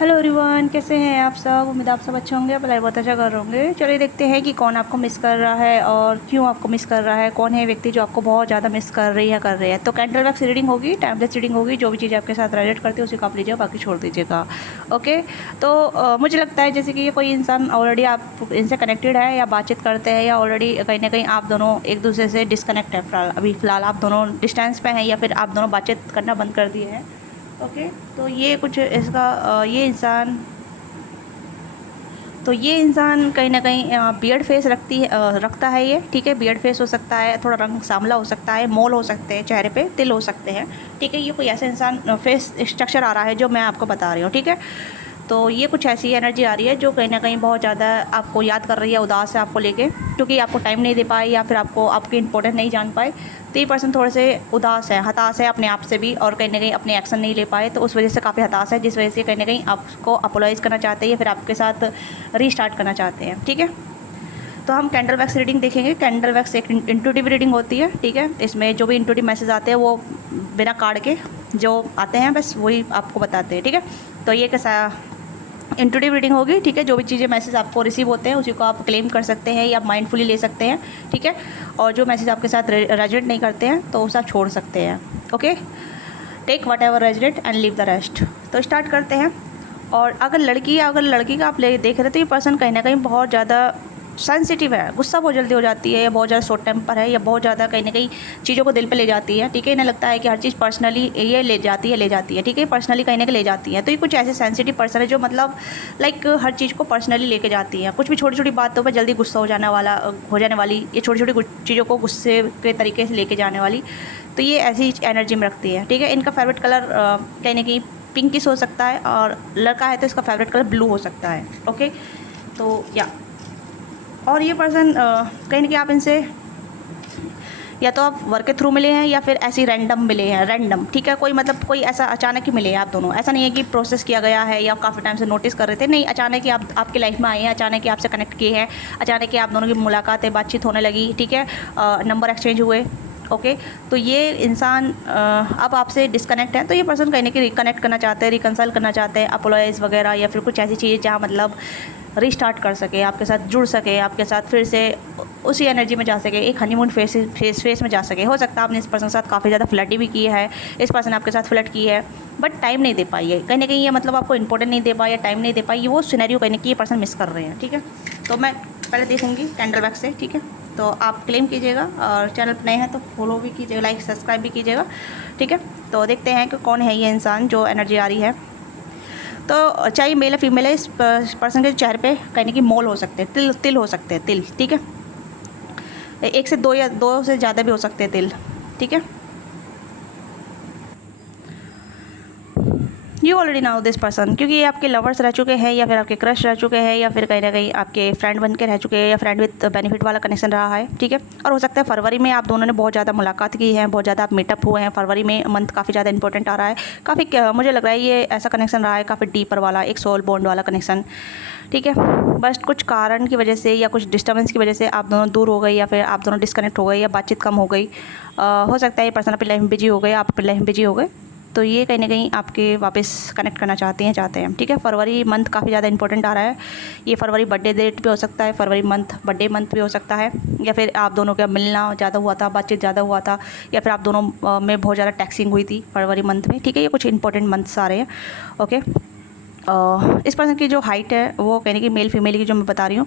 Hello everyone, कैसे हैं आप सब। उम्मीद आप सब अच्छे होंगे, भलाई बहुत अच्छा कर रहे होंगे। चलिए देखते हैं कि कौन आपको मिस कर रहा है और क्यों आपको मिस कर रहा है। कौन है व्यक्ति जो आपको बहुत ज़्यादा मिस कर रही है कर रहे हैं। तो कैंडल वैक्स रीडिंग होगी, टाइमलेस रीडिंग होगी। जो भी चीज़ आपके साथ रिलेट करती है उसी को आप लीजिएगा, बाकी छोड़ दीजिएगा। ओके। तो मुझे लगता है जैसे कि ये कोई इंसान ऑलरेडी आप इनसे कनेक्टेड है या बातचीत करते हैं, या ऑलरेडी कहीं ना कहीं आप दोनों एक दूसरे से डिस्कनेक्ट है। अभी फ़िलहाल आप दोनों डिस्टेंस पे हैं या फिर आप दोनों बातचीत करना बंद कर दिए हैं। ओके। तो ये कुछ इसका ये इंसान कहीं ना कहीं बियर्ड फेस रखता है ये, ठीक है। बियर्ड फेस हो सकता है, थोड़ा रंग सांवला हो सकता है, मोल हो सकते हैं चेहरे पे, तिल हो सकते हैं, ठीक है। ये कोई ऐसा इंसान फेस स्ट्रक्चर आ रहा है जो मैं आपको बता रही हूँ, ठीक है। तो ये कुछ ऐसी एनर्जी आ रही है जो कहीं ना कहीं बहुत ज़्यादा आपको याद कर रही है, उदास है आपको लेके, क्योंकि आपको टाइम नहीं दे पाए या फिर आपको आपकी इंपॉर्टेंट नहीं जान पाए। तो ये पर्सन थोड़े से उदास है, हताश है अपने आप से भी, और कहीं ना कहीं अपने एक्शन नहीं ले पाए, तो उस वजह से काफ़ी हताश है, जिस वजह से कहीं ना कहीं आपको अपोलाइज़ करना चाहते हैं या फिर आपके साथ रीस्टार्ट करना चाहते हैं, ठीक है। तो हम कैंडल वैक्स रीडिंग देखेंगे। कैंडल वैक्स एक इंट्यूटिव रीडिंग होती है, ठीक है। इसमें जो भी इंट्यूटिव मैसेज आते हैं वो बिना कार्ड के जो आते हैं बस वही आपको बताते हैं, ठीक है। तो ये कैसा इंट्यूटिव रीडिंग होगी, ठीक है। जो भी चीज़ें मैसेज आपको रिसीव होते हैं उसी को आप क्लेम कर सकते हैं या माइंडफुली ले सकते हैं, ठीक है। और जो मैसेज आपके साथ रेजोनेट नहीं करते हैं तो उसे आप छोड़ सकते हैं। Okay. Take whatever resonate and leave the rest. तो स्टार्ट करते हैं। और अगर लड़की का आप देख रहे हैं तो ये पर्सन कहीं ना कहीं बहुत ज़्यादा सेंसिटिव है, गुस्सा बहुत जल्दी हो जाती है, या बहुत ज़्यादा शॉर्ट टेम्पर है, या बहुत ज़्यादा कहीं ना कहीं चीज़ों को दिल पे ले जाती है, ठीक है। इन्हें लगता है कि हर चीज़ पर्सनली ये ले जाती है, ठीक है। पर्सनली कहीं ना कहीं ले जाती है। तो ये कुछ ऐसे सेंसिटिव पर्सन है जो मतलब लाइक हर चीज़ को पर्सनली लेके जाती है। कुछ भी छोटी छोटी बातों पर जल्दी गुस्सा हो जाने वाली, ये छोटी छोटी चीज़ों को गुस्से के तरीके से लेके जाने वाली। तो ये ऐसी एनर्जी में रखती है, ठीक है। इनका फेवरेट कलर कहीं ना कहीं पिंकिश हो सकता है, और लड़का है तो इसका फेवरेट कलर ब्लू हो सकता है। ओके। तो या और ये पर्सन कहीं ना कहीं आप इनसे या तो आप वर्क के थ्रू मिले हैं या फिर ऐसे रैंडम मिले हैं, रैंडम, ठीक है। कोई मतलब कोई ऐसा अचानक ही मिले हैं आप दोनों। ऐसा नहीं है कि प्रोसेस किया गया है या काफ़ी टाइम से नोटिस कर रहे थे, नहीं, अचानक ही आप आपकी लाइफ में आए हैं, अचानक ही आपसे कनेक्ट किए हैं, अचानक ही आप दोनों की मुलाकातें, बातचीत होने लगी, ठीक है। नंबर एक्सचेंज हुए। ओके। तो ये इंसान अब आपसे डिस्कनेक्ट है, तो ये पर्सन कहीं ना कहीं रिकनेक्ट करना चाहते हैं, रिकनसाइल करना चाहते हैं, अपोलोजाइज वगैरह, या फिर कुछ ऐसी चीज़ें जहाँ मतलब रीस्टार्ट कर सके, आपके साथ जुड़ सके, आपके साथ फिर से उसी एनर्जी में जा सके, एक हनीमून फेस में जा सके। हो सकता है आपने इस पर्सन के साथ काफ़ी ज़्यादा फ्लर्टी भी की है, इस पर्सन आपके साथ फ्लर्ट की है, बट टाइम नहीं दे पाई है कहीं ना कहीं। ये मतलब आपको इंपॉर्टेंट नहीं दे पाई या टाइम नहीं दे पाई, ये वो सिनेरियो कहीं ना कहीं ये पर्सन मिस कर रहे हैं, ठीक है। तो मैं पहले देखूँगी कैंडल वैक्स से, ठीक है। तो आप क्लेम कीजिएगा, और चैनल पर नए हैं तो फॉलो भी कीजिएगा, लाइक सब्सक्राइब भी कीजिएगा, ठीक है। तो देखते हैं कि कौन है ये इंसान जो एनर्जी आ रही है। तो चाहे मेल या फीमेल है, इस पर्सन के चेहरे पे कहीं ना कहीं मोल हो सकते हैं, तिल हो सकते हैं, तिल, ठीक है। एक से दो या दो से ज़्यादा भी हो सकते हैं तिल, ठीक है। You already now this person, क्योंकि ये आपके लवर्स रह चुके हैं, या फिर आपके क्रश रह चुके हैं, या फिर कहीं ना कहीं आपके फ्रेंड बन के रह चुके हैं, या फ्रेंड विद बेनिफिट वाला कनेक्शन रहा है, ठीक है। और हो सकता है फरवरी में आप दोनों ने बहुत ज़्यादा मुलाकात की है, बहुत ज़्यादा आप मीटअप हुए हैं फरवरी में। मंथ काफ़ी ज़्यादा इंपॉर्टेंट आ रहा है, काफ़ी मुझे लग रहा है ये ऐसा कनेक्शन रहा है काफ़ी डीपर वाला, एक सोल बॉन्ड वाला कनेक्शन, ठीक है। बस कुछ कारण की वजह से या कुछ डिस्टर्बेंस की वजह से आप दोनों दूर हो गए, या फिर आप दोनों डिस्कनेक्ट हो गए, या बातचीत कम हो गई। हो सकता है ये पर्सन अपनी लाइफ में बिजी हो गए, आप अपनी लाइफ में बिजी हो गए। तो ये कहीं ना कहीं आपके वापस कनेक्ट करना चाहते हैं, ठीक है। फरवरी मंथ काफ़ी ज़्यादा इंपॉर्टेंट आ रहा है। ये फरवरी बर्थडे डेट भी हो सकता है, फरवरी मंथ बर्थडे मंथ भी हो सकता है, या फिर आप दोनों का मिलना ज़्यादा हुआ था, बातचीत ज़्यादा हुआ था, या फिर आप दोनों में बहुत ज़्यादा टैक्सिंग हुई थी फरवरी मंथ में, ठीक है। ये कुछ इंपॉर्टेंट मंथ्स आ रहे हैं। ओके। इस पर्सन की जो हाइट है वो कहने की मेल फीमेल की जो मैं बता रही हूँ,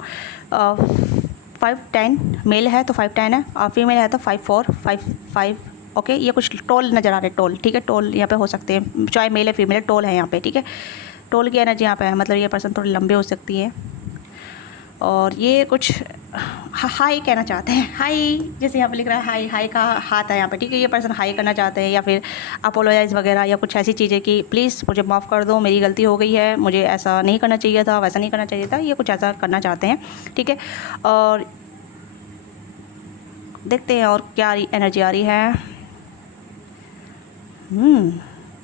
5'10", मेल है तो 5'10" है, और फीमेल है तो 5'4", 5'5". ओके। ये कुछ टोल नज़र आ रहे हैं, टोल, ठीक है। टोल यहाँ पे हो सकते हैं, चाहे मेल है फीमेल, टोल है यहाँ पे, ठीक है। टोल की एनर्जी यहाँ पे है, मतलब ये पर्सन थोड़े लंबे हो सकती है। और ये कुछ हाई कहना चाहते हैं, हाई, जैसे यहाँ पे लिख रहा है हाई, हाई का हाथ है यहाँ पे, ठीक है। ये पर्सन हाई करना चाहते हैं, या फिर अपोलोजाइज़ वगैरह, या कुछ ऐसी चीज़ें कि प्लीज़ मुझे माफ़ कर दो, मेरी गलती हो गई है, मुझे ऐसा नहीं करना चाहिए था, वैसा नहीं करना चाहिए था, ये कुछ ऐसा करना चाहते हैं, ठीक है। और देखते हैं और क्या एनर्जी आ रही है।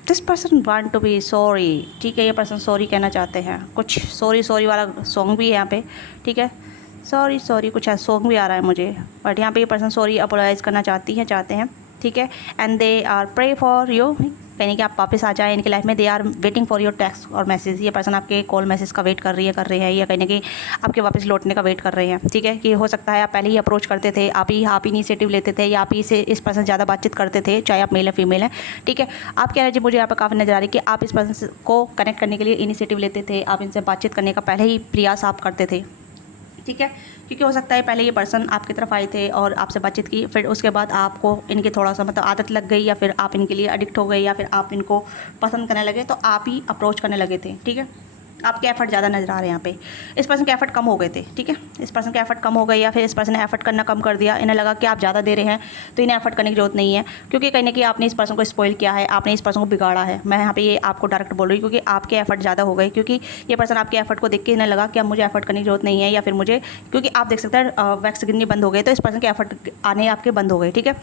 This person want to be sorry, ठीक है। ये पर्सन सॉरी कहना चाहते हैं, कुछ सॉरी वाला सॉन्ग भी है यहाँ पे, ठीक है। सॉरी कुछ ऐसा सॉन्ग भी आ रहा है मुझे, बट यहाँ पे ये पर्सन सॉरी अपोलोजाइज़ करना चाहते हैं, ठीक है। And they are pray for you, कहीं कि आप वापस आ जाएँ इनकी लाइफ में। They are waiting for your text और मैसेज। ये पर्सन आपके कॉल मैसेज का वेट कर रहे हैं, या कहीं ना कहीं आपके वापस लौटने का वेट कर रहे हैं, ठीक है। कि हो सकता है आप पहले ही अप्रोच करते थे, आप ही इनिशिएटिव लेते थे, या आप ही से इस पर्सन ज़्यादा बातचीत करते थे, चाहे आप मेल या फीमेल हैं, ठीक है। आपकी एनर्जी मुझे यहाँ पर काफ़ी नज़र आ रही है कि आप इस पर्सन को कनेक्ट करने के लिए इनिशिएटिव लेते थे, आप इनसे बातचीत करने का पहले ही प्रयास आप करते थे, ठीक है। क्योंकि हो सकता है पहले ये पर्सन आपकी तरफ आए थे और आपसे बातचीत की, फिर उसके बाद आपको इनकी थोड़ा सा मतलब आदत लग गई, या फिर आप इनके लिए एडिक्ट हो गए, या फिर आप इनको पसंद करने लगे, तो आप ही अप्रोच करने लगे थे, ठीक है। आपके एफर्ट ज़्यादा नज़र आ रहे हैं यहाँ पे। इस पर्सन के एफर्ट कम हो गए थे, ठीक है। इस पर्सन के एफर्ट कम हो गए, या फिर इस पर्सन ने एफर्ट करना कम कर दिया। इन्हें लगा कि आप ज़्यादा दे रहे हैं तो इन्हें एफर्ट करने की जरूरत नहीं है, क्योंकि कहीं ना कहीं आपने इस पर्सन को स्पॉइल किया है, आपने इस पर्सन को बिगाड़ा है। मैं यहाँ पे ये आपको डायरेक्ट बोल रही हूँ, क्योंकि आपके एफर्ट ज़्यादा हो गए, क्योंकि ये पर्सन आपके एफर्ट को देख के इन्हें लगा कि अब मुझे एफर्ट करने की जरूरत नहीं है, या फिर मुझे, क्योंकि आप देख सकते हैं वैक्स गिरनी बंद हो गए, तो इस पर्सन के एफर्ट आने आपके बंद हो गए, ठीक है।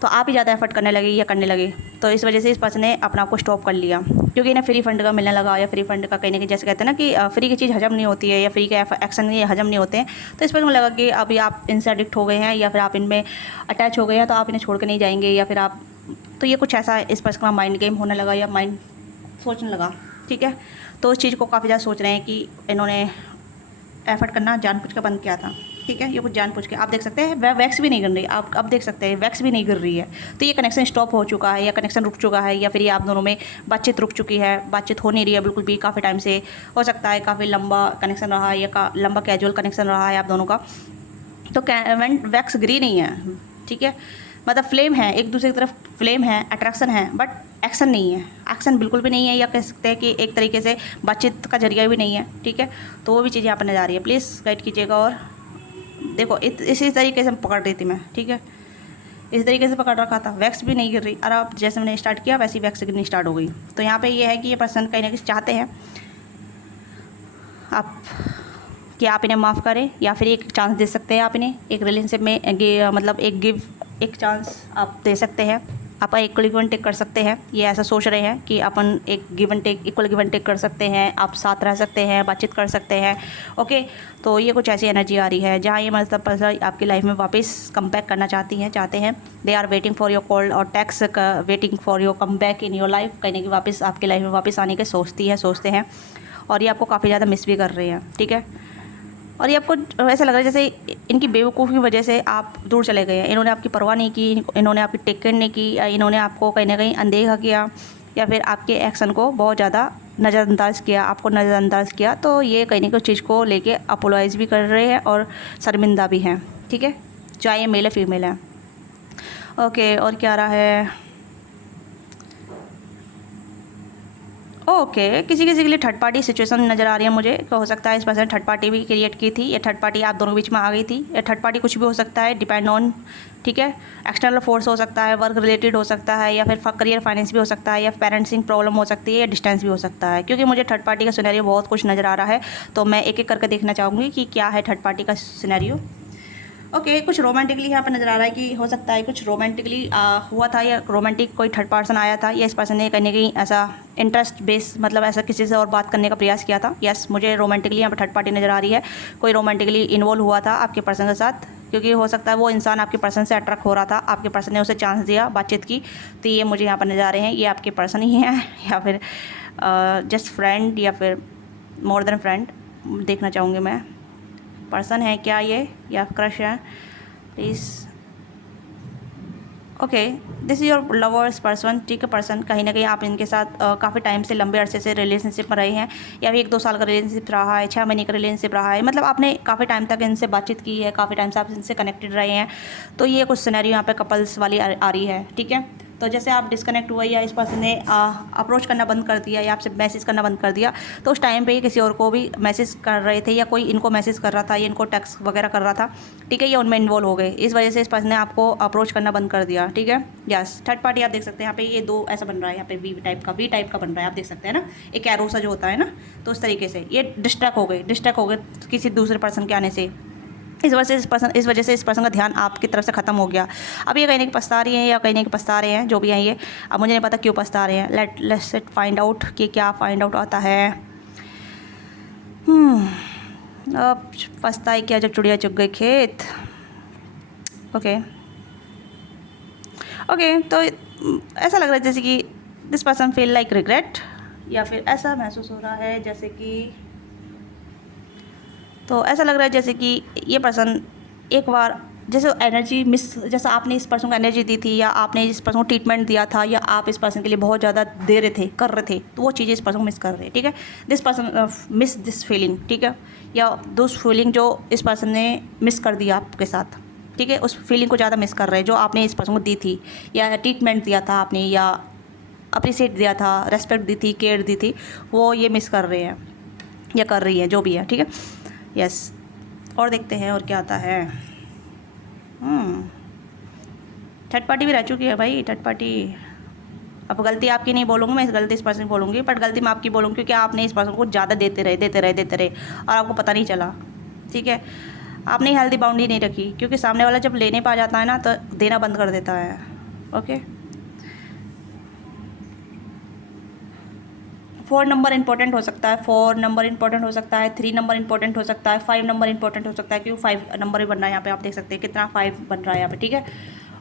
तो आप ही ज़्यादा एफर्ट करने लगे या करने लगे, तो इस वजह से इस पर्सन ने अपना आपको स्टॉप कर लिया, क्योंकि इन्हें फ्री फंड का मिलने लगा, या फ्री फंड का कहीं ना कहीं जैसे कहते हैं ना कि फ्री की चीज़ हजम नहीं होती है, या फ्री के एक्शन ये हजम नहीं होते हैं। तो इस पर्सन को लगा कि अभी आप इनसे एडिक्ट हो गए हैं, या फिर आप इनमें अटैच हो गए हैं, तो आप इन्हें छोड़ के नहीं जाएंगे, या फिर आप, तो ये कुछ ऐसा इस पर्सन का माइंड गेम होने लगा, या माइंड सोचने लगा, ठीक है। तो उस चीज़ को काफ़ी ज़्यादा सोच रहे हैं कि इन्होंने एफर्ट करना जानबूझ के बंद किया था, ठीक है। ये कुछ जानबूझ के, आप देख सकते हैं वह वैक्स भी नहीं गिर रही, आप अब देख सकते हैं वैक्स भी नहीं गिर रही है। तो ये कनेक्शन स्टॉप हो चुका है, या कनेक्शन रुक चुका है, या फिर ये आप दोनों में बातचीत रुक चुकी है, बातचीत हो नहीं रही है बिल्कुल भी काफ़ी टाइम से। हो सकता है काफ़ी लंबा कनेक्शन रहा है, या लंबा कैजुअल कनेक्शन रहा है आप दोनों का। तो वैक्स गिरी नहीं है, ठीक है। मतलब फ्लेम है, एक दूसरे की तरफ फ्लेम है, अट्रैक्शन है, बट एक्शन नहीं है। एक्शन बिल्कुल भी नहीं है, या कह सकते हैं कि एक तरीके से बातचीत का जरिया भी नहीं है, ठीक है। तो वो भी चीज़ यहाँ पर नजर आ रही है, प्लीज़ गाइड कीजिएगा। और देखो इसी तरीके से पकड़ रही थी मैं, ठीक है। इस तरीके से पकड़ रखा था, वैक्स भी नहीं गिर रही, और अब जैसे मैंने स्टार्ट किया वैसे ही वैक्स गिरनी स्टार्ट हो गई। तो यहाँ पे ये है कि ये पर्सन कहीं ना कहीं चाहते हैं आप कि आप इन्हें माफ़ करें, या फिर एक चांस दे सकते हैं आप इन्हें एक रिलेशनशिप में, मतलब एक चांस आप दे सकते हैं, आप एक गिव एंड टेक कर सकते हैं। ये ऐसा सोच रहे हैं कि अपन एक give and take, equal give and take कर सकते हैं, आप साथ रह सकते हैं, बातचीत कर सकते हैं, ओके। तो ये कुछ ऐसी एनर्जी आ रही है जहाँ ये मतलब पर्सन आपकी लाइफ में वापस कम बैक करना चाहते हैं। They are waiting for your call और texts, waiting for your come back in your life. कहीं कि वापस आपकी लाइफ में वापस आने के सोचते हैं, और ये आपको काफ़ी ज़्यादा मिस भी कर रहे हैं, ठीक है। और ये आपको ऐसा लग रहा है जैसे इनकी बेवकूफ़ी की वजह से आप दूर चले गए हैं। इन्होंने आपकी परवाह नहीं की, इन्होंने आपकी टेक केयर नहीं की, इन्होंने आपको कहीं ना कहीं अनदेखा किया, या फिर आपके एक्शन को बहुत ज़्यादा नज़रअंदाज किया। तो ये कहीं ना कहीं चीज़ को लेके अपोलोजाइज़ भी कर रहे हैं और शर्मिंदा भी हैं, ठीक है, चाहे ये मेल या फीमेल है, ओके। और क्या रहा है, ओके किसी के लिए थर्ड पार्टी सिचुएशन नज़र आ रही है मुझे। तो हो सकता है इस पर्सन थर्ड पार्टी भी क्रिएट की थी, ये थर्ड पार्टी आप दोनों के बीच में आ गई थी। ये थर्ड पार्टी कुछ भी हो सकता है, डिपेंड ऑन, ठीक है, एक्सटर्नल फोर्स हो सकता है, वर्क रिलेटेड हो सकता है, या फिर करियर फाइनेंस भी हो सकता है, या पेरेंट्सिंग प्रॉब्लम हो सकती है, या डिस्टेंस भी हो सकता है। क्योंकि मुझे थर्ड पार्टी का सिनेरियो बहुत कुछ नज़र आ रहा है, तो मैं एक एक करके देखना चाहूँगी कि क्या है थर्ड पार्टी का सिनेरियो। ओके कुछ रोमांटिकली यहाँ पर नज़र आ रहा है कि हो सकता है कुछ रोमांटिकली हुआ था, या रोमांटिक कोई थर्ड पर्सन आया था, या इस पर्सन ने कहीं ना कहीं ऐसा इंटरेस्ट बेस मतलब ऐसा किसी से और बात करने का प्रयास किया था। यस मुझे रोमांटिकली यहाँ पर थर्ड पार्टी नज़र आ रही है, कोई रोमांटिकली इन्वॉल्व हुआ था आपके पर्सन के साथ, क्योंकि हो सकता है वो इंसान आपके पर्सन से अट्रैक्ट हो रहा था, आपके पर्सन ने उसे चांस दिया बातचीत की। तो ये मुझे यहाँ पर नज़र आ रहे हैं, ये आपके पर्सन ही हैं, या फिर जस्ट फ्रेंड, या फिर मोर देन फ्रेंड देखना चाहूँगी मैं। पर्सन है क्या ये, या क्रश है, please. Okay this is your lovers person, ठीक है। पर्सन कहीं ना कहीं आप इनके साथ काफ़ी टाइम से, लंबे अरसे से रिलेशनशिप में रहे हैं, या फिर 1-2 साल का रिलेशनशिप रहा है, 6 महीने का रिलेशनशिप रहा है, मतलब आपने काफ़ी टाइम तक इनसे बातचीत की है, काफ़ी टाइम से आप इनसे कनेक्टेड रहे हैं। तो ये कुछ सिनेरियो यहाँ पे कपल्स वाली आ रही है, ठीक है। तो जैसे आप डिस्कनेक्ट हुए, या इस पर्सन ने अप्रोच करना बंद कर दिया, या आपसे मैसेज करना बंद कर दिया, तो उस टाइम पे ये किसी और को भी मैसेज कर रहे थे, या कोई इनको मैसेज कर रहा था, या इनको टेक्स्ट वगैरह कर रहा था, ठीक है। ये उनमें इन्वॉल्व हो गए, इस वजह से इस पर्सन ने आपको अप्रोच करना बंद कर दिया, ठीक है। यस थर्ड पार्टी आप देख सकते हैं यहाँ पे, ये 2 ऐसा बन रहा है, यहाँ पे वी टाइप का बन रहा है, आप देख सकते हैं ना, एक एरो सा जो होता है ना, तो उस तरीके से ये डिस्ट्रैक्ट हो गए किसी दूसरे पर्सन के आने से। इस वजह से इस पर्सन का ध्यान आपकी तरफ से ख़त्म हो गया। अब ये कहने की पछता रही हैं, या कहने की पछता रहे हैं, जो भी हैं ये, अब मुझे नहीं पता क्यों पछता रहे हैं। लेट्स फाइंड आउट कि क्या फाइंड आउट आता है। अब पछता ही क्या जब चिड़िया चुग गई खेत। ओके तो ऐसा लग रहा है जैसे कि this person feel like regret, या फिर ऐसा महसूस हो रहा है जैसे कि, तो ऐसा लग रहा है जैसे कि ये पर्सन एक बार जैसे एनर्जी मिस, जैसा आपने इस पर्सन को एनर्जी दी थी, या आपने इस पर्सन को ट्रीटमेंट दिया था, या आप इस पर्सन के लिए बहुत ज़्यादा दे रहे थे, कर रहे थे, तो वो चीज़ें इस पर्सन को मिस कर रहे हैं, ठीक है। This person miss this feeling, ठीक है, या दोस्त फीलिंग जो इस पर्सन ने मिस कर दिया आपके साथ, ठीक है, उस फीलिंग को ज़्यादा मिस कर रहे हैं जो आपने इस पर्सन को दी थी, या ट्रीटमेंट दिया था आपने, या अप्रिसिएट दिया था, रेस्पेक्ट दी थी, केयर दी थी, वो ये मिस कर रहे हैं या कर रही है, जो भी है, ठीक है। यस, और देखते हैं और क्या आता है। थर्ड पार्टी भी रह चुकी है भाई, थर्ड पार्टी। अब गलती आपकी नहीं बोलूँगी मैं, इस गलती इस पर्सन की बोलूँगी, बट गलती मैं आपकी बोलूँगी क्योंकि आपने इस पर्सन को ज़्यादा देते रहे और आपको पता नहीं चला, ठीक है। आपने हेल्दी बाउंड्री नहीं रखी, क्योंकि सामने वाला जब लेने पा जाता है ना तो देना बंद कर देता है। ओके, 4 नंबर इंपॉर्टेंट हो सकता है, 4 नंबर इंपॉर्टेंट हो सकता है, 3 नंबर इंपॉर्टेंट हो सकता है, 5 नंबर इंपॉर्टेंट हो सकता है, क्यों 5 नंबर भी बन रहा है यहाँ पे, आप देख सकते हैं कितना 5 बन रहा है यहाँ पे, ठीक है।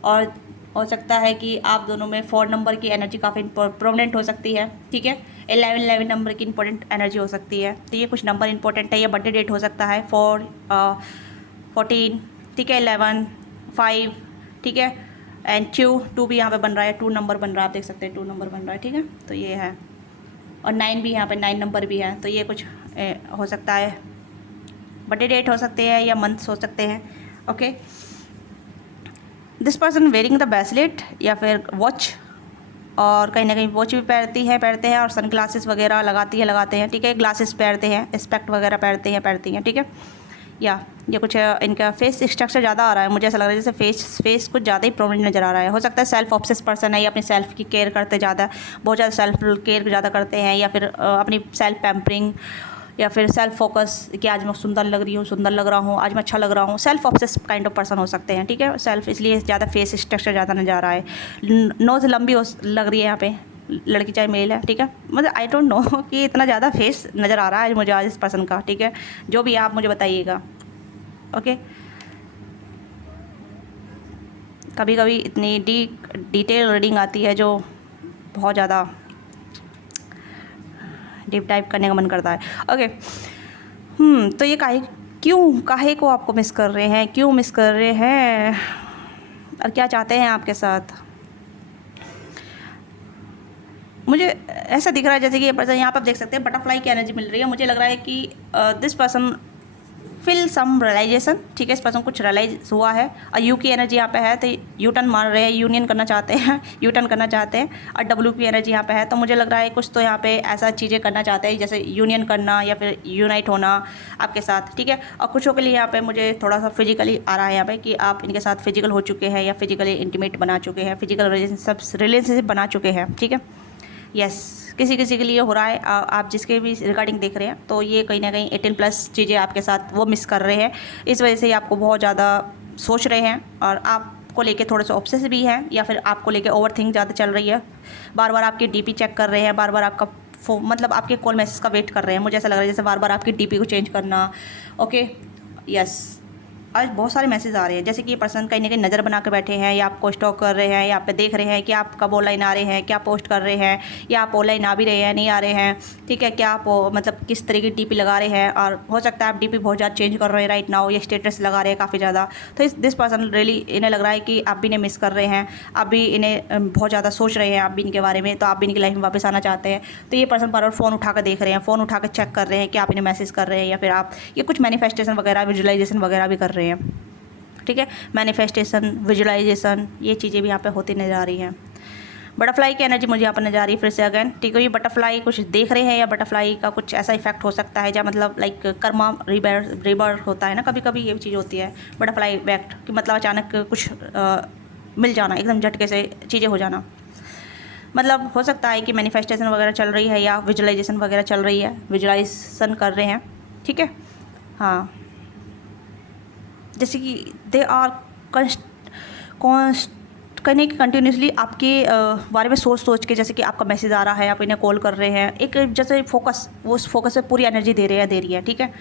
और हो सकता है कि आप दोनों में 4 नंबर की एनर्जी काफ़ी प्रोमिनेंट हो सकती है, ठीक है। 11 नंबर की इंपॉर्टेंट एनर्जी हो सकती है, तो ये कुछ नंबर इंपॉर्टेंट है। ये बर्थडे डेट हो सकता है 4, 14, ठीक है, 11, 5, ठीक है, एंड 2 भी यहाँ पे बन रहा है, 2 नंबर बन रहा है, आप देख सकते हैं 2 नंबर बन रहा है, ठीक है। तो ये है, और 9 भी यहाँ पे 9 नंबर भी है, तो ये कुछ हो सकता है, बर्थडे डेट हो सकते हैं या मंथ्स हो सकते हैं। Okay, this person wearing the bracelet या फिर वॉच, और कहीं ना कहीं वॉच भी पहनते हैं और सन ग्लासेस वगैरह लगाते हैं, ठीक है, ग्लासेस पहनते हैं, स्पेक्ट वगैरह पहनती हैं, ठीक है। या ये कुछ इनका फेस स्ट्रक्चर ज़्यादा आ रहा है, मुझे ऐसा लग रहा है जैसे फेस कुछ ज़्यादा ही प्रोमिनेंट नज़र आ रहा है। हो सकता है सेल्फ ऑब्सेस पर्सन है, या अपनी सेल्फ की केयर करते ज़्यादा, बहुत ज़्यादा सेल्फ केयर ज़्यादा करते हैं, या फिर अपनी सेल्फ पैम्परिंग, या फिर सेल्फ फोकस कि आज मैं सुंदर लग रही हूँ, सुंदर लग रहा हूँ, आज मैं अच्छा लग रहा हूँ, self obsess kind of person हो सकते हैं, ठीक है। सेल्फ इसलिए ज़्यादा फेस स्ट्रक्चर ज़्यादा नज़र आ रहा है। नोज़ लंबी लग रही है यहाँ पे, लड़की चाहे मेल है, ठीक है। मतलब आई डोंट नो कि इतना ज़्यादा फेस नज़र आ रहा है मुझे आज इस पर्सन का, ठीक है। जो भी आप मुझे बताइएगा। ओके, कभी कभी इतनी डिटेल रीडिंग आती है जो बहुत ज़्यादा डीप डाइव करने का मन करता है। ओके, तो ये काहे को आपको मिस कर रहे हैं, क्यों मिस कर रहे हैं, और क्या चाहते हैं आपके साथ। मुझे ऐसा दिख रहा है जैसे कि ये पर्सन, यहाँ पर आप देख सकते हैं बटरफ्लाई की एनर्जी मिल रही है। मुझे लग रहा है कि this person feel some realization, ठीक है, इस पर्सन कुछ रियलाइज हुआ है, और यू की एनर्जी यहाँ पे है, तो यू टर्न मार रहे हैं, यूनियन करना चाहते हैं, यू टर्न करना चाहते हैं, और डब्ल्यू की एनर्जी यहाँ पे है, तो मुझे लग रहा है कुछ तो यहाँ पे ऐसा चीज़ें करना चाहते हैं जैसे यूनियन करना या फिर यूनाइट होना आपके साथ, ठीक है। और कुछों के लिए यहाँ पे मुझे थोड़ा सा फिजिकली आ रहा है यहाँ पे कि आप इनके साथ फिजिकल हो चुके हैं, या फिजिकली इंटीमेट बना चुके हैं, फिजिकल रिलेशनशिप बना चुके हैं, ठीक है। यस, किसी के लिए हो रहा है, आप जिसके भी रिगार्डिंग देख रहे हैं, तो ये कहीं ना कहीं 18+ चीज़ें आपके साथ वो मिस कर रहे हैं। इस वजह से आपको बहुत ज़्यादा सोच रहे हैं, और आपको लेके थोड़े से ऑब्सेसिव भी हैं, या फिर आपको लेके ओवरथिंक ज़्यादा चल रही है। बार बार आपकी डीपी चेक कर रहे हैं, बार बार आपका मतलब आपके कॉल मैसेज का वेट कर रहे हैं। मुझे ऐसा लग रहा है जैसे बार बार आपकी डीपी को चेंज करना। ओके, यस, आज बहुत सारे मैसेज आ रहे हैं जैसे कि ये पर्सन कहीं ना कहीं नज़र बना के बैठे हैं, या आपको स्टॉक कर रहे हैं, या आप पे देख रहे हैं कि आप कब ऑनलाइन आ रहे हैं, क्या पोस्ट कर रहे हैं, या आप ऑनलाइन आ भी रहे हैं, नहीं आ रहे हैं, ठीक है, क्या आप मतलब किस तरह की डीपी लगा रहे हैं। और हो सकता है आप डीपी बहुत ज़्यादा चेंज कर रहे हैं राइट नाउ, ये स्टेटस लगा रहे हैं काफ़ी ज़्यादा। तो दिस पर्सन रियली, इन्हें लग रहा है कि आप भी इन्हें मिस कर रहे हैं, आप भी इन्हें बहुत ज़्यादा सोच रहे हैं, आप भी इनके बारे में, तो आप भी इनकी लाइफ में वापस आना चाहते हैं। तो ये पर्सन बार बार फ़ोन उठा कर देख रहे हैं, फ़ोन उठा कर चेक कर रहे हैं कि आप इन्हें मैसेज कर रहे हैं, या फिर आप ये कुछ मैनिफेस्टेशन वगैरह, विजुअलाइजेशन वगैरह भी कर रहे हैं, ठीक है। मैनिफेस्टेशन, विजुअलाइजेशन, ये चीज़ें भी यहाँ पे होती नज़र आ रही हैं। बटरफ्लाई की एनर्जी मुझे यहाँ पर नज़र आ रही है फिर से अगेन, ठीक है। ये बटरफ्लाई कुछ देख रहे हैं, या बटरफ्लाई का कुछ ऐसा इफेक्ट हो सकता है, जहाँ मतलब लाइक कर्मा रिबर्थ होता है ना, कभी कभी ये चीज़ होती है बटरफ्लाई इफेक्ट, कि मतलब अचानक कुछ मिल जाना, एकदम झटके से चीज़ें हो जाना। मतलब हो सकता है कि मैनिफेस्टेशन वगैरह चल रही है, या विजुअलाइजेशन वगैरह चल रही है, विजुअलाइजेशन कर रहे हैं, ठीक है। हाँ, जैसे कि दे आर करने की कंटिन्यूसली आपके बारे में सोच के, जैसे कि आपका मैसेज आ रहा है, आप इन्हें कॉल कर रहे हैं, एक जैसे फोकस, वो उस फोकस पे पूरी एनर्जी दे रही है, ठीक है।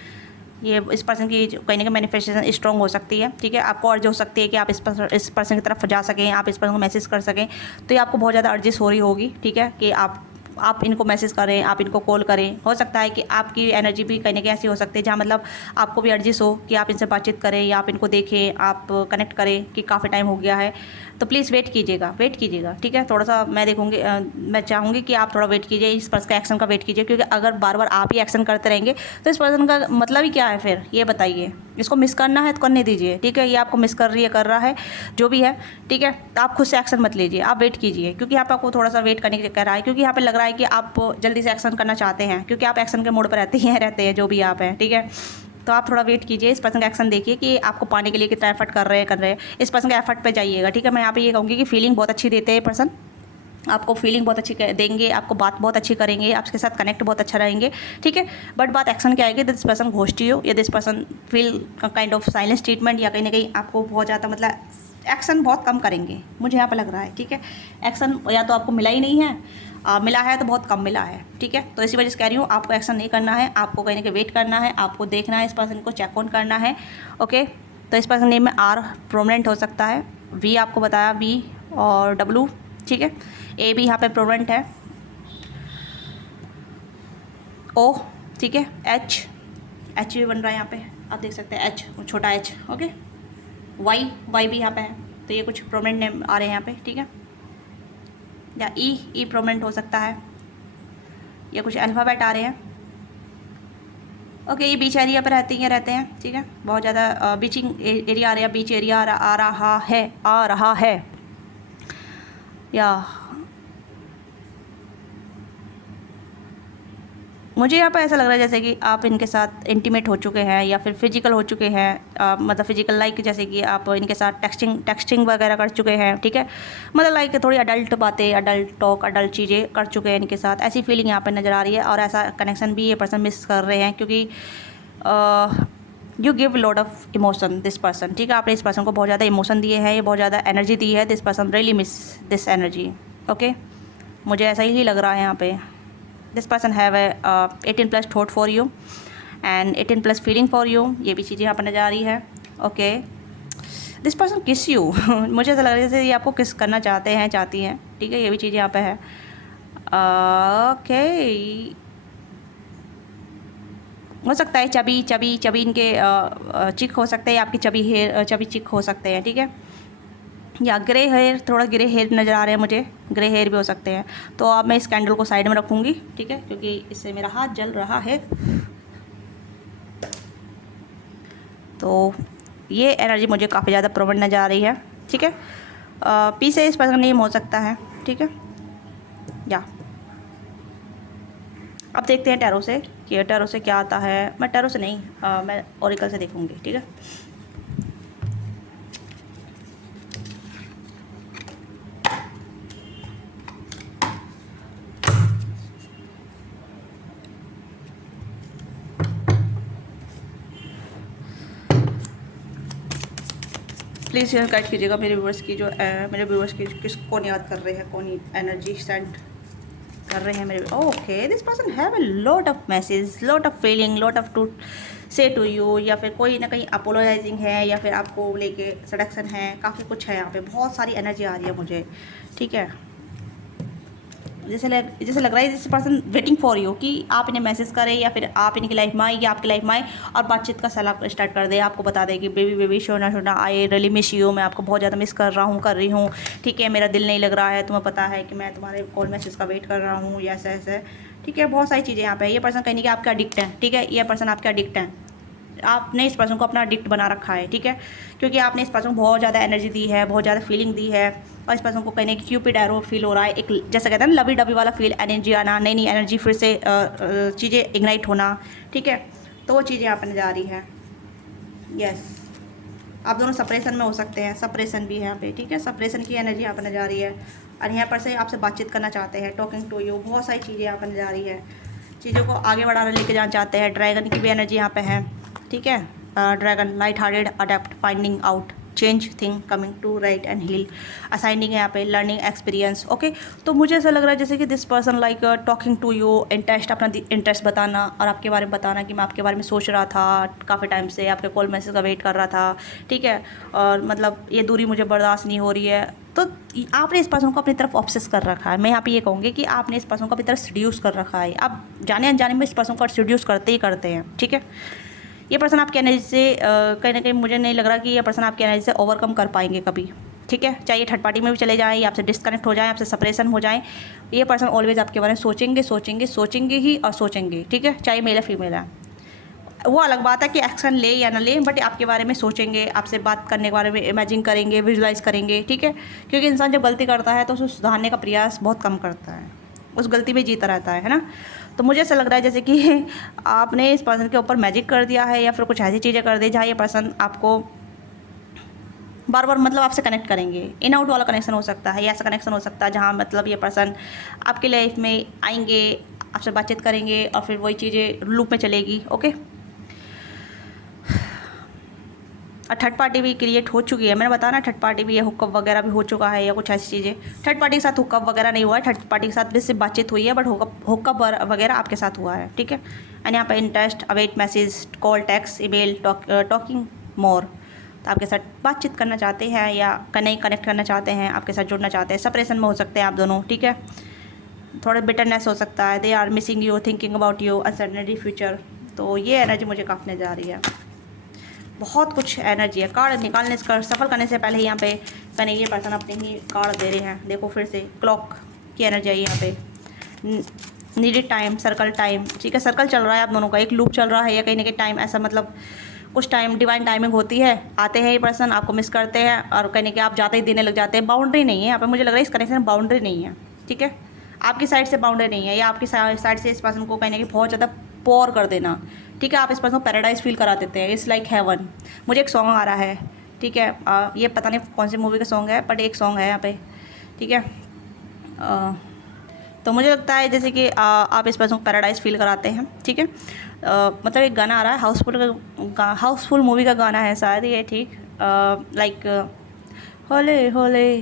ये इस पर्सन की कहीं ना कहीं मैनिफेस्टेशन स्ट्रॉन्ग हो सकती है, ठीक है। आपको अर्ज हो सकती है कि आप इस पर्सन की तरफ जा सकें, आप इस पर्सन को मैसेज कर सकें। तो ये आपको बहुत ज़्यादा अर्जिस हो रही होगी, ठीक है, कि आप इनको मैसेज करें, आप इनको कॉल करें। हो सकता है कि आपकी एनर्जी भी कहीं ना कहीं ऐसी हो सकती है जहाँ मतलब आपको भी अर्जिस हो कि आप इनसे बातचीत करें या आप इनको देखें, आप कनेक्ट करें कि काफ़ी टाइम हो गया है। तो प्लीज़ वेट कीजिएगा, ठीक है। थोड़ा सा मैं देखूँगी, मैं चाहूँगी कि आप थोड़ा वेट कीजिए, इस पर्सन का एक्शन का वेट कीजिए, क्योंकि अगर बार बार आप ही एक्शन करते रहेंगे तो इस पर्सन का मतलब ही क्या है फिर, ये बताइए। इसको मिस करना है तो करने दीजिए, ठीक है। ये आपको मिस कर रही है, कर रहा है, जो भी है, ठीक है। तो आप खुद से एक्शन मत लीजिए, आप वेट कीजिए, क्योंकि यहाँ पर आपको थोड़ा सा वेट करने के लिए कह रहा है, क्योंकि यहाँ पे लग रहा है कि आप जल्दी से एक्शन करना चाहते हैं, क्योंकि आप एक्शन के मोड पर रहते हैं जो भी आप हैं, ठीक है। तो आप थोड़ा वेट कीजिए, इस पर्सन का एक्शन देखिए कि आपको पाने के लिए कितना एफर्ट कर रहे हैं। इस पर्सन के एफर्ट पे जाइएगा, ठीक है। मैं यहाँ पे ये कहूँगी कि फीलिंग बहुत अच्छी देते हैं पर्सन, आपको फीलिंग बहुत अच्छी देंगे, आपको बात बहुत अच्छी करेंगे, आपके साथ कनेक्ट बहुत अच्छा रहेंगे, ठीक है। बट बात एक्शन क्या आएगी, दिस पर्सन घोस्ट यू, या this person feel kind of silence treatment, या कहीं ना कहीं आपको बहुत ज़्यादा मतलब एक्शन बहुत कम करेंगे, मुझे यहाँ पर लग रहा है, ठीक है। एक्शन या तो आपको मिला ही नहीं है, मिला है तो बहुत कम मिला है, ठीक है। तो इसी वजह से कह रही हूँ, आपको एक्शन नहीं करना है, आपको कहीं ना कहीं वेट करना है, आपको देखना है, इस पर्सन को चेक ऑन करना है, ओके। तो इस पर्सन नेम में आर प्रोमिनेंट हो सकता है, वी आपको बताया, वी और डब्लू, ठीक है। ए भी यहाँ पे प्रोमिनेंट है, ओ, ठीक है, एच भी बन रहा है यहाँ पे, आप देख सकते हैं, एच छोटा एच, ओके। वाई भी यहाँ पे है, तो ये कुछ प्रोमिनेंट नेम आ रहे हैं यहाँ पे, ठीक है। या ई प्रोमिनेंट हो सकता है, या कुछ अल्फ़ाबेट आ रहे हैं, ओके। ये बीच एरिया पर रहते हैं, ठीक है। बहुत ज़्यादा बीचिंग एरिया आ रहा है, बीच एरिया आ रहा है, या मुझे यहाँ पर ऐसा लग रहा है जैसे कि आप इनके साथ इंटीमेट हो चुके हैं, या फिर फिजिकल हो चुके हैं, मतलब फिजिकल लाइक, जैसे कि आप इनके साथ टेक्सटिंग वगैरह कर चुके हैं, ठीक है। मतलब लाइक थोड़ी अडल्ट बातें, अडल्ट टॉक, अडल्ट चीज़ें कर चुके हैं इनके साथ, ऐसी फीलिंग यहाँ पर नज़र आ रही है। और ऐसा कनेक्शन भी ये पर्सन मिस कर रहे हैं, क्योंकि you give lot of emotion this person, ठीक है। आपने इस पर्सन को बहुत ज़्यादा इमोशन दिए हैं, ये बहुत ज़्यादा एनर्जी दी है, this person really miss this energy, okay. मुझे ऐसा ही लग रहा है यहाँ पे। This person have a 18+ thought for you and 18+ feeling for you, ये भी चीज़ें यहाँ पर नजर आ रही है, ओके। दिस पर्सन किस यू मुझे ऐसा लग रहा है जैसे ये आपको किस करना चाहते हैं, चाहती हैं, ठीक है। ये भी चीज़ें यहाँ पे है, ओके। हो सकता है चबी इनके चिक हो सकते हैं, आपकी चबी चिक हो सकते हैं, ठीक है। या ग्रे हेयर, थोड़ा ग्रे हेयर नज़र आ रहे हैं मुझे, ग्रे हेयर भी हो सकते हैं। तो अब मैं इस कैंडल को साइड में रखूँगी, ठीक है, क्योंकि इससे मेरा हाथ जल रहा है। तो ये एनर्जी मुझे काफ़ी ज़्यादा प्रोमिनेंट नज़र आ रही है, ठीक है। पी से इस पर्सन नेम हो सकता है, ठीक है। या अब देखते हैं टैरो से कि टैरो से क्या आता है। मैं टैरो से नहीं, मैं ओरेकल से देखूँगी, ठीक है। प्लीज़ यहाँ गाइड कीजिएगा मेरे व्यूअर्स की, जो मेरे व्यूअर्स की किस कौन याद कर रहे हैं, कौन एनर्जी सेंड कर रहे हैं मेरे। Okay, this person have a lot of message, lot of feeling, lot of to say to you, या फिर कोई ना कहीं अपोलोजाइजिंग है, या फिर आपको लेके सडक्शन है, काफ़ी कुछ है यहाँ पे, बहुत सारी एनर्जी आ रही है मुझे, ठीक है। जैसे लग रहा है this person waiting for you, कि आप इन्हें मैसेज करें, या फिर आप इनकी लाइफ में आए, या आपकी लाइफ में आए और बातचीत का सलाह स्टार्ट कर दे, आपको बता दे कि बेबी सोना आई रियली मिस यू, मैं आपको बहुत ज़्यादा मिस कर रही हूँ, ठीक है। मेरा दिल नहीं लग रहा है, तुम्हें पता है कि मैं तुम्हारे कॉल मैसेज का वेट कर रहा हूँ, या ऐसे, ठीक है। बहुत सारी चीज़ें यहाँ पे। ये पर्सन कहीं नहीं कि आपका एडिक्ट है, ठीक है। ये पर्सन आपके एडिक्ट हैं, आपने इस पर्सन को अपना एडिक्ट बना रखा है, ठीक है, क्योंकि आपने इस पर्सन को बहुत ज़्यादा एनर्जी दी है, बहुत ज़्यादा फीलिंग दी है, और इस पर्सन को कहीं क्यूपिड एरो फील हो रहा है, एक जैसा कहते हैं ना लवी डबी वाला फील, एनर्जी आना, नई एनर्जी फिर से चीज़ें इग्नाइट होना, ठीक है। तो वो चीज़ें यहाँ पर नजर आ रही है। यस, आप दोनों सप्रेशन में हो सकते हैं, सप्रेशन भी है यहाँ पे, ठीक है। सप्रेशन की एनर्जी यहाँ पर नजर आ रही है, और यहाँ पर से आपसे बातचीत करना चाहते हैं, टॉकिंग टू यू, बहुत सारी चीज़ें यहाँ पर नजर आ रही है, चीज़ों को आगे बढ़ाना, लेके जाना चाहते हैं। ड्रैगन की भी एनर्जी यहाँ पे है, ठीक है। Dragon light hearted, adept, finding out, change thing coming to right and heal, assigning है यहाँ पे, लर्निंग एक्सपीरियंस। ओके, तो मुझे ऐसा लग रहा है जैसे कि this person like talking to you, interest, अपना इंटरेस्ट बताना और आपके बारे में बताना कि मैं आपके बारे में सोच रहा था काफ़ी टाइम से, आपके कॉल मैसेज का वेट कर रहा था, ठीक है, और मतलब ये दूरी मुझे बर्दाश्त नहीं हो रही है। तो आपने इस पर्सन को अपनी तरफ ऑब्सेस कर रखा है। मैं यहाँ पे ये कहूँगी कि आपने इस पर्सन को अपनी तरफ सीड्यूस कर रखा है। आप जाने अनजाने में इस पर्सन को सीड्यूस करते ही करते हैं, ठीक है। ये पर्सन आपकी एनर्जी से कहीं ना कहीं मुझे नहीं लग रहा कि ये पर्सन आपकी एनर्जी से ओवरकम कर पाएंगे कभी, ठीक है। चाहे थर्ड पार्टी में भी चले जाएँ, या आपसे डिस्कनेक्ट हो जाए, आपसे सेपरेशन हो जाए, ये पर्सन ऑलवेज आपके बारे में सोचेंगे सोचेंगे सोचेंगे ही और सोचेंगे, ठीक है, चाहे मेल या फीमेल है। वो अलग बात है कि एक्शन ले या ना ले, बट आपके बारे में सोचेंगे, आपसे बात करने के बारे में इमेजिन करेंगे, विजुलाइज करेंगे, ठीक है। क्योंकि इंसान जब गलती करता है तो उसे सुधारने का प्रयास बहुत कम करता है, उस गलती में जीता रहता है ना। तो मुझे ऐसा लग रहा है जैसे कि आपने इस पर्सन के ऊपर मैजिक कर दिया है, या फिर कुछ ऐसी चीज़ें कर दी जहाँ ये पर्सन आपको बार बार मतलब आपसे कनेक्ट करेंगे। इन आउट वाला कनेक्शन हो सकता है, या ऐसा कनेक्शन हो सकता है जहाँ मतलब ये पर्सन आपके लाइफ में आएंगे, आपसे बातचीत करेंगे और फिर वही चीज़ें लूप में चलेगी। ओके, और थर्ड पार्टी भी क्रिएट हो चुकी है, मैंने बताया ना, थर्ड पार्टी भी, ये हुकअप वगैरह भी हो चुका है या कुछ ऐसी चीज़ें। थर्ड पार्टी के साथ हुकअप वगैरह नहीं हुआ है, थर्ड पार्टी के साथ भी सिर्फ बातचीत हुई है, बट हुकअप वगैरह आपके साथ हुआ है, ठीक है। एंड यहाँ पर interest, await message, call, text, email, talking मोर, तो आपके साथ बातचीत करना चाहते हैं या नहीं कनेक्ट करना चाहते हैं, आपके साथ जुड़ना चाहते हैं। सेपरेशन में हो सकते हैं आप दोनों, ठीक है। थोड़ा बिटरनेस हो सकता है, they are missing you, thinking about you, uncertainty future. तो ये एनर्जी मुझे काफ़ी नजर आ रही है, बहुत कुछ एनर्जी है। कार्ड निकालने से, सफल करने से पहले यहाँ पे मैंने ये पर्सन अपने ही कार्ड दे रहे हैं। देखो फिर से क्लॉक की एनर्जी आई यहाँ पे, नीडेड टाइम, सर्कल टाइम, ठीक है। सर्कल चल रहा है आप दोनों का, एक लूप चल रहा है, या कहीं ना कहीं टाइम ऐसा मतलब कुछ टाइम डिवाइन टाइमिंग होती है, आते हैं ये पर्सन, आपको मिस करते हैं और कहीं कि आप जाते ही देने लग जाते हैं। बाउंड्री नहीं है यहाँ पे, मुझे लग रहा है इस कनेक्शन में बाउंड्री नहीं है, ठीक है। आपकी साइड से बाउंड्री नहीं है, या आपकी साइड से इस पर्सन को कहीं ना कहीं बहुत ज़्यादा पोर कर देना, ठीक है। आप इस पर्सन को पैराडाइज फील करा देते हैं, इट्स लाइक हेवन। मुझे एक सॉन्ग आ रहा है, ठीक है, ये पता नहीं कौन सी मूवी का सॉन्ग है, बट एक सॉन्ग है यहाँ पे, ठीक है। तो मुझे लगता है जैसे कि आप इस पर्सन को पैराडाइज फील कराते हैं, ठीक है। मतलब एक गाना आ रहा है, हाउसफुल मूवी का गाना है शायद ये, ठीक, लाइक होले होले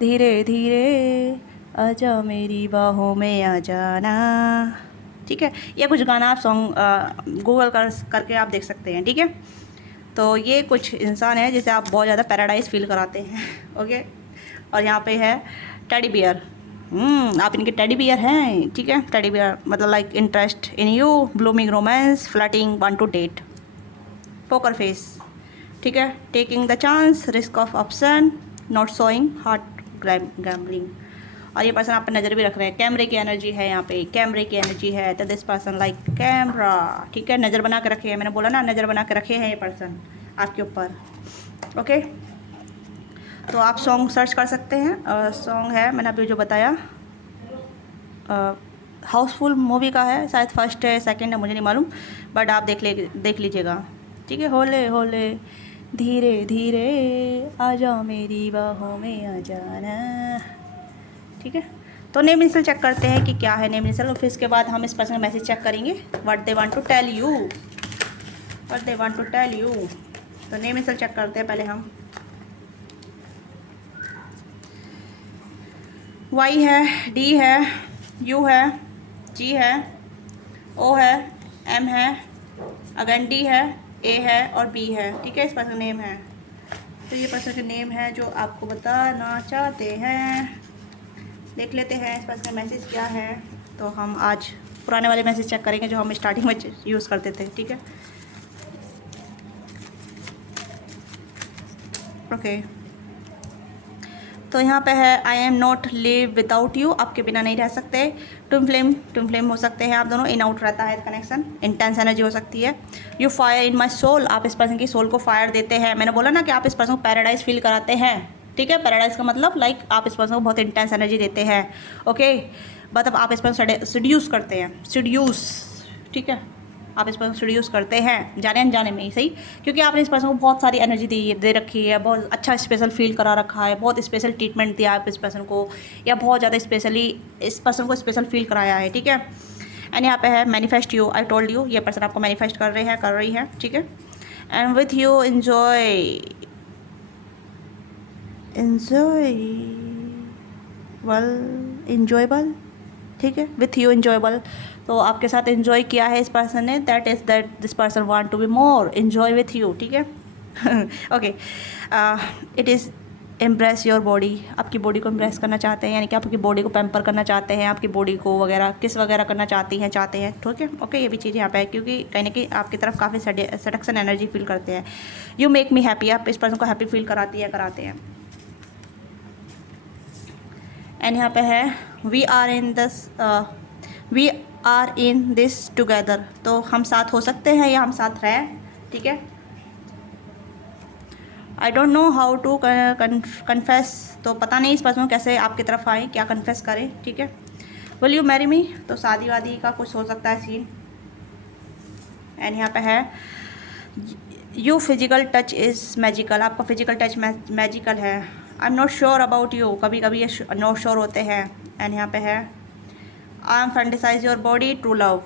धीरे धीरे आजा मेरी बाहों में आ जाना, ठीक है। ये कुछ गाना आप सॉन्ग गूगल करके आप देख सकते हैं, ठीक है। तो ये कुछ इंसान है जिसे आप बहुत ज़्यादा पैराडाइज फील कराते हैं, ओके। और यहाँ पे है टेडी बियर, आप इनके टेडी बियर हैं, ठीक है। टेडी बियर मतलब like interest in you, blooming romance, flirting, want to date, poker face, ठीक है, taking the chance, risk of option, not showing, heart gambling. और ये पर्सन आप पर नज़र भी रख रहे हैं, कैमरे की एनर्जी है यहाँ पे, कैमरे की एनर्जी है, तो दिस पर्सन लाइक कैमरा, ठीक है। नज़र बना के रखे हैं, मैंने बोला ना, नज़र बना के रखे हैं ये पर्सन आपके ऊपर, ओके। तो आप सॉन्ग सर्च कर सकते हैं, सॉन्ग है मैंने अभी जो बताया, हाउसफुल मूवी का है, शायद फर्स्ट है सेकंड है मुझे नहीं मालूम, बट आप देख लीजिएगा, ठीक है। होले होले धीरे धीरे आ जाओ मेरी बाहों में आ जाना, ठीक है। तो नेम इनिशियल चेक करते हैं कि क्या है नेम इनिशियल, और फिर इसके बाद हम इस पर्सन का मैसेज चेक करेंगे, what they want to tell you, what they want to tell you. तो नेम इनिशियल चेक करते हैं पहले हम। वाई है, डी है, यू है, जी है, ओ है, एम है, अगेन डी है, ए है और बी है, ठीक है। इस पर्सन का नेम है, तो ये पर्सन का नेम है जो आपको बताना चाहते हैं। देख लेते हैं इस पर्सन का मैसेज क्या है। तो हम आज पुराने वाले मैसेज चेक करेंगे जो हम स्टार्टिंग में यूज़ करते थे, ठीक है, ओके। तो यहाँ पे है I am not live without you, आपके बिना नहीं रह सकते। ट्विन फ्लेम हो सकते हैं आप दोनों, इन आउट रहता है कनेक्शन, इंटेंस एनर्जी हो सकती है। You fire in my soul, आप इस पर्सन की सोल को फायर देते हैं। मैंने बोला ना कि आप इस पर्सन को पैराडाइज फील कराते हैं, ठीक है। पैराडाइज का मतलब लाइक आप इस पर्सन को बहुत इंटेंस एनर्जी देते हैं, ओके। मतलब आप इस पर्सन सीड्यूस करते हैं, सीड्यूस, ठीक है। आप इस पर्सन को सीड्यूस करते हैं जाने अनजाने में ही सही, क्योंकि आपने इस पर्सन को बहुत सारी एनर्जी दे रखी है, बहुत अच्छा स्पेशल फील करा रखा है, बहुत स्पेशल ट्रीटमेंट दिया आप इस पर्सन को, या बहुत ज़्यादा स्पेशली इस पर्सन को स्पेशल फील कराया है, ठीक है। एंड यहाँ पे है manifest you, I told you, ये पर्सन आपको मैनिफेस्ट कर रही है, ठीक है। And with you enjoy enjoyable, ठीक है, विथ यू enjoyable। तो आपके साथ enjoy किया है इस पर्सन ने, that is that this person want to be more enjoy with you, ठीक है। Okay, it is impress your body, आपकी बॉडी को इम्प्रेस करना चाहते हैं, यानी कि आपकी बॉडी को पैम्पर करना चाहते हैं, आपकी बॉडी को वगैरह किस वगैरह करना चाहते हैं, ठीक है। ओके, ये भी चीज़ यहाँ पे है, क्योंकि कहीं ना कहीं आपकी तरफ काफ़ी सेडक्शन एनर्जी फील करते हैं। यू मेक मी हैप्पी, आप इस पर्सन को हैप्पी फील कराते हैं। एंड यहाँ पे है we are in this together, तो हम साथ हो सकते हैं या हम साथ हैं, ठीक है। I don't know how to confess, तो पता नहीं इस पर्सन को कैसे आपकी तरफ आए, क्या कन्फेस करें, ठीक है। विल यू मैरी मी, तो शादी वादी का कुछ हो सकता है सीन। एंड यहाँ पे है you physical touch is magical, आपका फिजिकल टच मैजिकल है। I am not sure about you, कभी कभी ये नॉट श्योर होते हैं। एंड यहाँ पे है I am fantasise your body true love,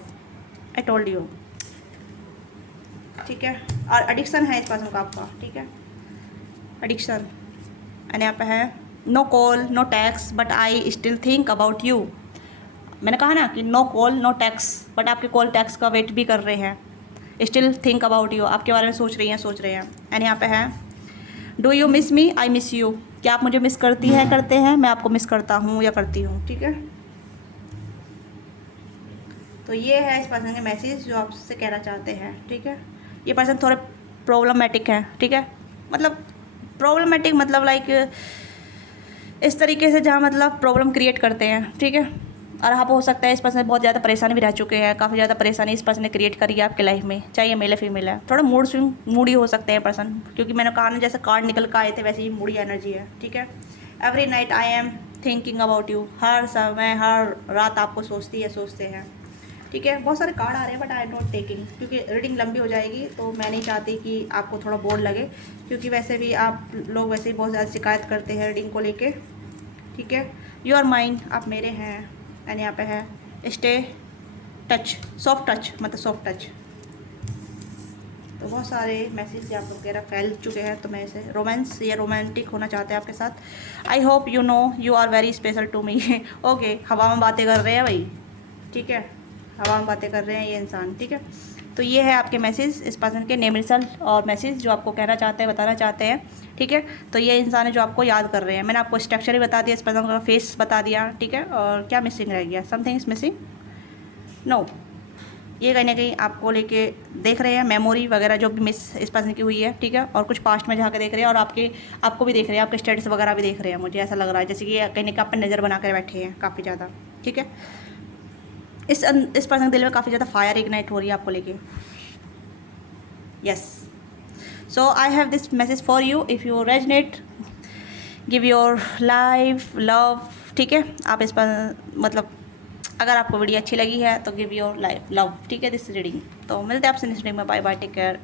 I told you, ठीक है। और एडिक्शन है इस पर्सन का आपका, ठीक है, एडिक्शन। एंड यहाँ पे है no call no text but I still think about you, मैंने कहा ना कि no call no text, but आपके कॉल टैक्स का वेट भी कर रहे हैं, स्टिल थिंक अबाउट यू, आपके बारे में सोच रहे हैं। एंड यहाँ पे है do you miss me, I miss you, क्या आप मुझे मिस करती हैं, करते हैं, मैं आपको मिस करता हूँ या करती हूँ, ठीक है। तो ये है इस पर्सन के मैसेज जो आपसे कहना चाहते हैं, ठीक है। ये पर्सन थोड़े प्रॉब्लमेटिक है, ठीक है, मतलब प्रॉब्लमेटिक मतलब लाइक इस तरीके से जहाँ मतलब प्रॉब्लम क्रिएट करते हैं, ठीक है। और आप हो सकता है इस पर्सन बहुत ज़्यादा परेशान भी रह चुके हैं, काफ़ी ज़्यादा परेशानी इस पर्सन ने क्रिएट करी है आपके लाइफ में, चाहे मेल है फीमेल है। थोड़ा मूड स्विंग मूडी हो सकते हैं पर्सन, क्योंकि मैंने कहा ना जैसे कार्ड निकल कर आए थे वैसे ही मूडी एनर्जी है, ठीक है। Every night I am thinking about you, हर समय हर रात आपको सोचते हैं, ठीक है। बहुत सारे कार्ड आ रहे हैं but I am not taking, क्योंकि रीडिंग लंबी हो जाएगी, तो मैं नहीं चाहती कि आपको थोड़ा बोर लगे, क्योंकि वैसे भी आप लोग वैसे ही बहुत ज़्यादा शिकायत करते हैं रीडिंग को लेके, ठीक है। यू आर माइन, आप मेरे हैं। एंड यहाँ पे है स्टे टच, सॉफ्ट टच, मतलब सॉफ्ट टच। तो बहुत सारे मैसेज आप वगैरह फैल चुके हैं, तो मैं इसे रोमांस या रोमांटिक होना चाहते हैं आपके साथ। I hope you know you are very special to me. Okay, हवा में बातें कर रहे हैं भाई, ठीक है, हवा में बातें कर रहे हैं ये इंसान, ठीक है। तो ये है आपके मैसेज इस पर्सन के, नेम रिजल्ट और मैसेज जो आपको कहना चाहते हैं, बताना चाहते हैं, ठीक है। तो ये इंसान है जो आपको याद कर रहे हैं। मैंने आपको स्ट्रक्चर ही बता दिया, इस पर्सन का फेस बता दिया, ठीक है। और क्या मिसिंग रह गया, समथिंग इज मिसिंग, नो, ये कहीं ना कहीं आपको लेके देख रहे हैं, मेमोरी वगैरह जो भी मिस इस पर्सन की हुई है, ठीक है। और कुछ पास्ट में जाकर देख रहे हैं, और आपको भी देख रहे हैं, आपके स्टेटस वगैरह भी देख रहे हैं, मुझे ऐसा लग रहा है जैसे कि कहीं ना कहीं आप पे नज़र बना कर बैठे हैं काफ़ी ज़्यादा, ठीक है। इस पर्सन के दिल में काफ़ी ज़्यादा फायर इग्नाइट हो रही है आपको लेके, yes. So I have this message for you, if you resonate give your life love, ठीक है। आप इस पर मतलब अगर आपको वीडियो अच्छी लगी है तो गिव योर लाइफ लव, ठीक है, दिस रीडिंग। तो मिलते हैं आपसे नेक्स्ट रीडिंग में, बाय बाय, टेक केयर।